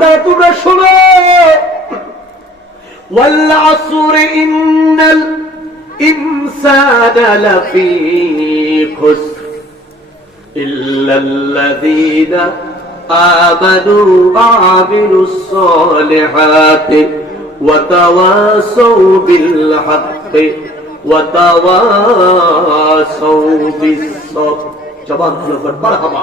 বান্দা তোমরা শোনো والعصر إن الإنسان لفي خسر إلا الذين آمنوا وعملوا الصالحات وتواصوا بالحق وتواصوا بالصبر জবান খুলে বলেন মারহাবা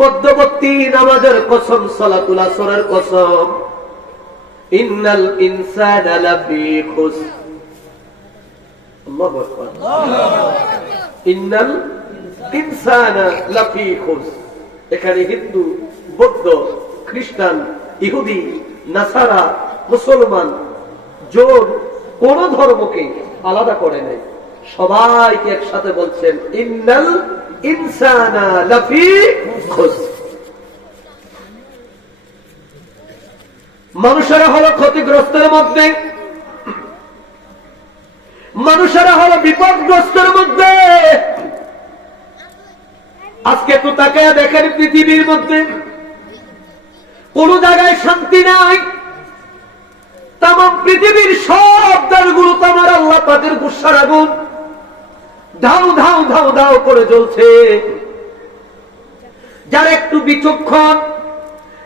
মধ্যবর্তী নামাজের কসম, সলাতুল আসরের কসম। ইন্নাল ইনসানা লাফি খুসর আল্লাহু ইন্নাল ইনসানা লাফি খুসর এখানে হিন্দু, বৌদ্ধ, খ্রিস্টান, ইহুদি, নাসারা, মুসলমান জোর কোন ধর্মকে আলাদা করে নেই। সবাইকে একসাথে বলছেন, ইন্নাল ইনসানা লাফি খুসর মানুষেরা হলো ক্ষতিগ্রস্তের মধ্যে। মানুষেরা হলো বিপদগ্রস্তের মধ্যে। আজকে তো তাকে দেখেন পৃথিবীর মধ্যে। কোন জায়গায় শান্তি নাই। তাম পৃথিবীর সব দ্বারগুলো তোমার আল্লাহ তাদের গুসার আগুন ধাও ধাও ধাও ধাও করে জ্বলছে। যারা একটু বিচক্ষণ,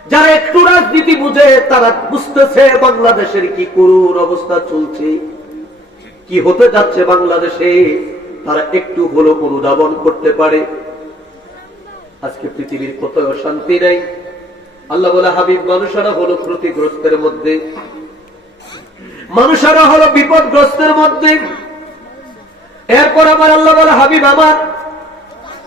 যারা একটু রাজনীতি বুঝে, তারা বুঝতেছে বাংলাদেশের কি করুণ অবস্থা চলছে। কি হতে যাচ্ছে বাংলাদেশে, তারা একটু হলো অনুধাবন করতে পারে। আজকে পৃথিবীর কোথাও শান্তি নেই। আল্লাহ বলে, হাবিব, মানুষেরা হলো ক্ষতিগ্রস্তের মধ্যে। মানুষেরা হলো বিপদগ্রস্তের মধ্যে। এরপর আমার আল্লাহ বলে, হাবিব, আমার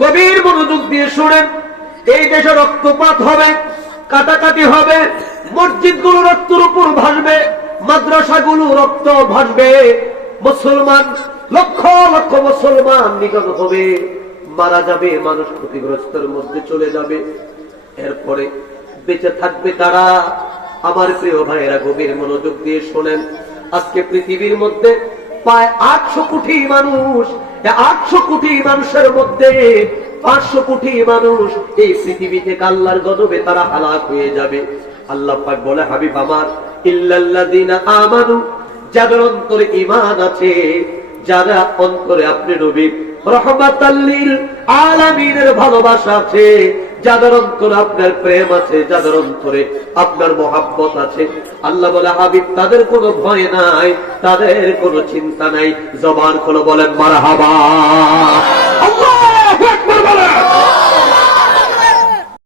গভীর মনোযোগ দিয়ে শুনেন, এই দেশে রক্তপাত হবে, কাটাকাটি হবে মসজিদগুলো রক্তের উপর ভাসবে, মাদ্রাসাগুলো রক্ত ভাসবে, মুসলমান, লক্ষ লক্ষ মুসলমান নিগত হবে, মারা যাবে, মানুষ ক্ষতিগ্রস্তের মধ্যে চলে যাবে। এরপরে বেঁচে থাকবে তারা। আমার প্রিয় ভাইয়েরা, গভীর মনোযোগ দিয়ে শোনেন, আজকে পৃথিবীর মধ্যে প্রায় আটশো কোটি মানুষ আটশো কোটি মানুষের মধ্যে পাঁচশো কোটি মানুষ এই পৃথিবী থেকে আল্লাহর গজবে তারা হালাক হয়ে যাবে। আল্লাহ পাক বলে, হাবিব আমার আমানু, যাদের অন্তরে ইমান আছে, যারা অন্তরে আপনি নবী রহমাতাল্লিল আলামিনের ভালোবাসা আছে যাদের অন্তরে আপনার প্রেম আছে যাদের অন্তরে আপনার মহাব্বত আছে। আল্লাহ বলে, হাবিব, তাদের কোনো ভয় নাই, তাদের কোনো চিন্তা নাই। জবান কোনো বলেন, মারহাবা। আল্লাহু!